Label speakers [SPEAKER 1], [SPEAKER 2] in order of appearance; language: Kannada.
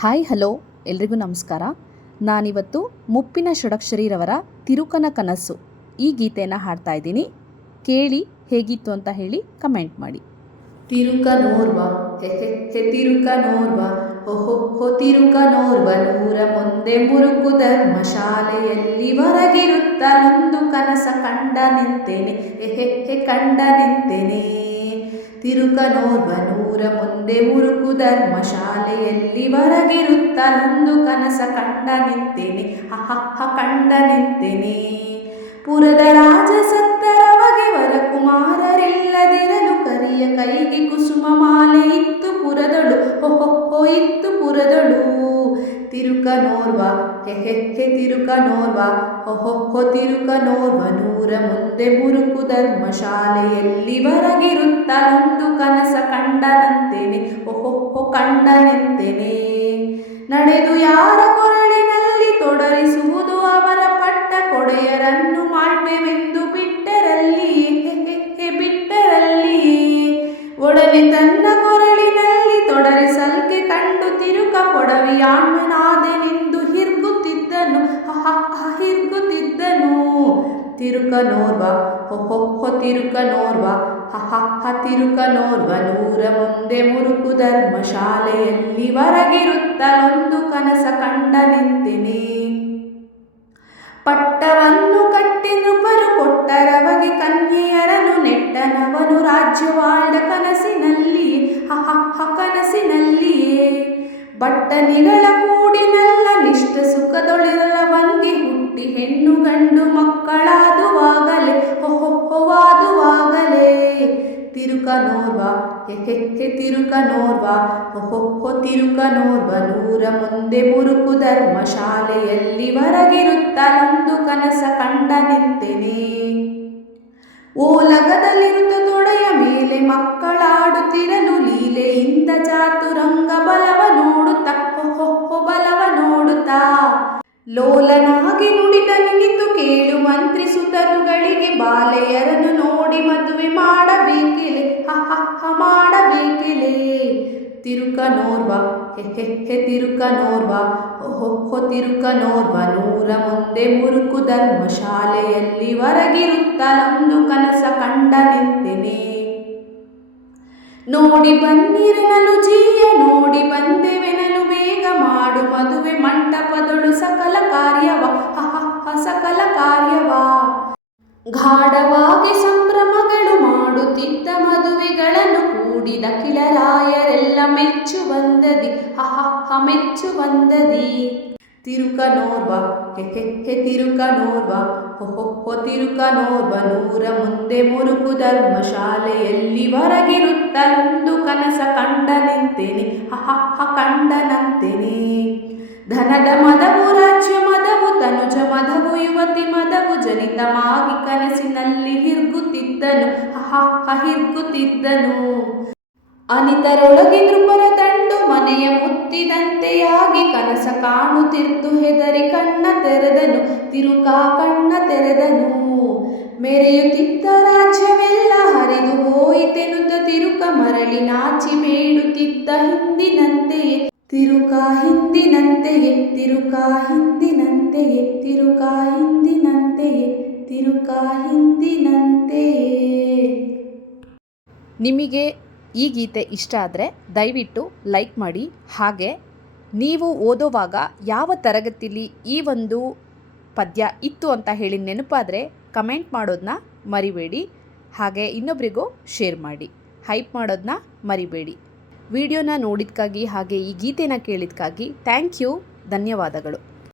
[SPEAKER 1] Hi, hello. ಎಲ್ರಿಗೂ ನಮಸ್ಕಾರ. ನಾನಿವತ್ತು ಮುಪ್ಪಿನ ಷಡಕ್ಷರಿರವರ ತಿರುಕನ ಕನಸು ಈ ಗೀತೆಯನ್ನು ಹಾಡ್ತಾ ಇದ್ದೀನಿ. ಕೇಳಿ ಹೇಗಿತ್ತು ಅಂತ ಹೇಳಿ ಕಮೆಂಟ್ ಮಾಡಿ.
[SPEAKER 2] ತಿರುಕ ನೋರ್ವ, ಹೆ ತಿರುಕ ನೋರ್ವ, ಹೊ ತಿರುಕ ನೋರ್ವ, ನೂರ ಮುಂದೆ ಮುರುಕು ಧರ್ಮಶಾಲೆಯಲ್ಲಿ ಹೊರಗಿರುತ್ತಲೊಂದು ಕನಸ ಕಂಡ ನಿಂತೇನೆ ಹೆ ಹೆ, ಕಂಡ ನಿಂತೇನೆ. ತಿರುಕ ನೋರ್ವ ನೂರ ಮುಂದೆ ಮುರುಕು ಧರ್ಮಶಾಲೆಯಲ್ಲಿ ಹೊರಗಿರುತ್ತಲೊಂದು ಕನಸ ಕಂಡ ನಿಂತೇನೆ. ಹ ಕಂಡ ನಿಂತೇನೆ. ಪುರದ ರಾಜ ಸತ್ತರವಗೆ ವರಕುಮಾರರಿಲ್ಲದಿರಲು ಕರಿಯ ಕೈಗೆ ಕುಸುಮ ಮಾಲೆ ಇತ್ತು ಪುರದಳು. ಹೊ ಹೊ ಹೊ, ಇತ್ತು ಪುರದಳು. ತಿರುಕ ನೋರ್ವ ಹೆ ಹೆ ಹೆ ತಿರುಕ ನೋರ್ವ ಹೊ ಹೊ ಹೊ ತಿರುಕ ನೋರ್ವ ನೂರ ಮುಂದೆ ಮುರುಕು ಧರ್ಮಶಾಲೆಯಲ್ಲಿ ಹೊರಗಿರುತ್ತಲೊಂದು ಕನಸ ಕಂಡನಂತೆನೆ. ಹೊ ಹೊ ಹೊ ಕಂಡನೆಂತೆನೆ. ನಡೆದು ಯಾರ ಕೊರಳಿನಲ್ಲಿ ತೊಡರಿಸುವುದು ಅವರ ಪಟ್ಟ ಕೊಡೆಯರನ್ನು ಮಾಡ್ಬೇವೆಂದು ತಿರುಕ ನೋರ್ವ ಹೊ ತಿರುಕ ನೋರ್ವ ಹ ತಿರುಕ ನೋರ್ವ ನೂರ ಮುಂದೆ ಮುರುಕು ಧರ್ಮಶಾಲೆಯಲ್ಲಿ ಹೊರಗಿರುತ್ತಲೊಂದು ಕನಸ ಕಂಡ ನಿಂತಿನಿ. ಪಟ್ಟವನ್ನು ಕಟ್ಟಿ ನೃಪರು ಕೊಟ್ಟರವಗೆ ಕನ್ಯೆಯರನು ನೆಟ್ಟನವನು ರಾಜ್ಯವಾಡ ಕನಸಿನಲ್ಲಿ, ಹ ಕನಸಿನಲ್ಲಿಯೇ. ಬಟ್ಟನಿಗಳ ಕೂಡಿನಲ್ಲ ನಿಷ್ಠ ಸುಖದೊಳಿರಲವನಿಗೆ ಹುಟ್ಟಿ ಹೆಣ್ಣು ಗಂಡು ತಿರುಕ ನೋರ್ವ ಹೆ ಹೆ ಹೆ ತಿರುಕ ನೋರ್ವ ಹೊ ಹೊ ಹೊ ತಿರುಕ ನೋರ್ವ ನೂರ ಮುಂದೆ ಮುರುಕು ಧರ್ಮಶಾಲೆಯಲ್ಲಿ ಹೊರಗಿರುತ್ತಲೊಂದು ಕನಸ ಕಂಡ ನಿಂತೆನೆ. ಲಗದಲ್ಲಿರುತ್ತು ತೊಡೆಯ ಮೇಲೆ ಮಕ್ಕಳಾಡುತ್ತಿರಲು ಲೀಲೆಯಿಂದ ಚಾತುರಂಗ ಬಲವ ನೋಡುತ್ತ ಹೊಹೊ ಬಲವ ನೋಡುತ್ತ. ಲೋಲನಾಗಿ ಮಾಡಬೇಕಿಲೆ ತಿರುಕ ನೋರ್ವ ಹೆ ಹೆ ಹೆ, ತಿರುಕ ನೋರ್ವ ಹೊ ತಿರುಕ ನೋರ್ವ ನೂರ ಮುಂದೆ ಮುರುಕು ಧರ್ಮಶಾಲೆಯಲ್ಲಿ ಹೊರಗಿರುತ್ತಲೊಂದು ಕನಸ ಕಂಡ ನಿಂತೆನೆ. ನೋಡಿ ಬನ್ನಿರನಲು ಜೀಯ ನೋಡಿ ಬಂದೆವೆನಲು ಬೇಗ ಮಾಡು ಮದುವೆ ಮಂಟಪದೊಳು ಸಕಲ ಕಾರ್ಯವ ಸಕಲ ಕಾರ್ಯವ. ಗಾಢವಾಗಿ ಸಂಭ್ರಮಗಳು ಮಾಡುತ್ತಿದ್ದ ಮದುವೆಗಳನ್ನು ಕೂಡಿದ ಕಿಳರಾಯರೆಲ್ಲ ಮೆಚ್ಚು ಬಂದದಿ. ಅಹ ಮೆಚ್ಚು ಬಂದದಿ. ತಿರುಕ ನೋರ್ವ, ಹೆ ಹೆ ಹೆ, ತಿರುಕ ನೋರ್ವ, ಹೊ ಹೊ ಹೊ, ತಿರುಕ ನೋರ್ವ, ನೂರ ಮುಂದೆ ಮುರುಕು ಧರ್ಮಶಾಲೆಯಲ್ಲಿ ಹೊರಗಿರುತ್ತಂದು ಕನಸ ಕಂಡ ನಿಂತೇನೆ. ಹ ಕಂಡನಂತೆನೆ ಧನದ ಮದವು, ರಾಜ್ಯ ಮದವು, ತನುಜ ಮದವು, ಯುವತಿ ಮದವು ಜನಿತಮಾಗಿ ಕನಸಿನಲ್ಲಿ ಹ ಹಿರ್ಗುತ್ತಿದ್ದನು ಅನಿತರೊಳಗೆ ನೃಪರ ತಂಡು ಮನೆಯ ಮುತ್ತಿದಂತೆಯಾಗಿ ಕನಸ ಕಾಣುತ್ತಿತ್ತು ಹೆದರಿ ಕಣ್ಣ ತೆರೆದನು ತಿರುಕಾ ಕಣ್ಣ ತೆರೆದನು. ಮೆರೆಯುತ್ತಿದ್ದ ರಾಜ್ಯವೆಲ್ಲ ಹರಿದು ಹೋಯಿತೆನುತ ತಿರುಕ ಮರಳಿ ನಾಚಿ ಬೇಡುತ್ತಿದ್ದ ಹಿಂದಿನಂತೆಯೇ ತಿರುಕ ಹಿಂದಿನಂತೆಯೇ ತಿರುಕ ಹಿಂದಿನಂತೆಯೇ ತಿರುಕ ಹಿಂದಿನಂತೆಯೇ. ತಿರುಕ ಹಿಂದಿನಂತೆಯೇ
[SPEAKER 1] ನಿಮಗೆ ಈ ಗೀತೆ ಇಷ್ಟ ಆದರೆ ದಯವಿಟ್ಟು ಲೈಕ್ ಮಾಡಿ. ಹಾಗೆ ನೀವು ಓದೋವಾಗ ಯಾವ ತರಗತಿಲಿ ಈ ಒಂದು ಪದ್ಯ ಇತ್ತು ಅಂತ ಹೇಳಿ ನೆನಪಾದರೆ ಕಮೆಂಟ್ ಮಾಡೋದನ್ನ ಮರಿಬೇಡಿ. ಹಾಗೆ ಇನ್ನೊಬ್ರಿಗೂ ಶೇರ್ ಮಾಡಿ. ಹೈಪ್ ಮಾಡೋದನ್ನ ಮರಿಬೇಡಿ. ವಿಡಿಯೋನ ನೋಡಿದ್ಕಾಗಿ ಹಾಗೆ ಈ ಗೀತೆನ ಕೇಳಿದ್ಕಾಗಿ ಥ್ಯಾಂಕ್ ಯು. ಧನ್ಯವಾದಗಳು.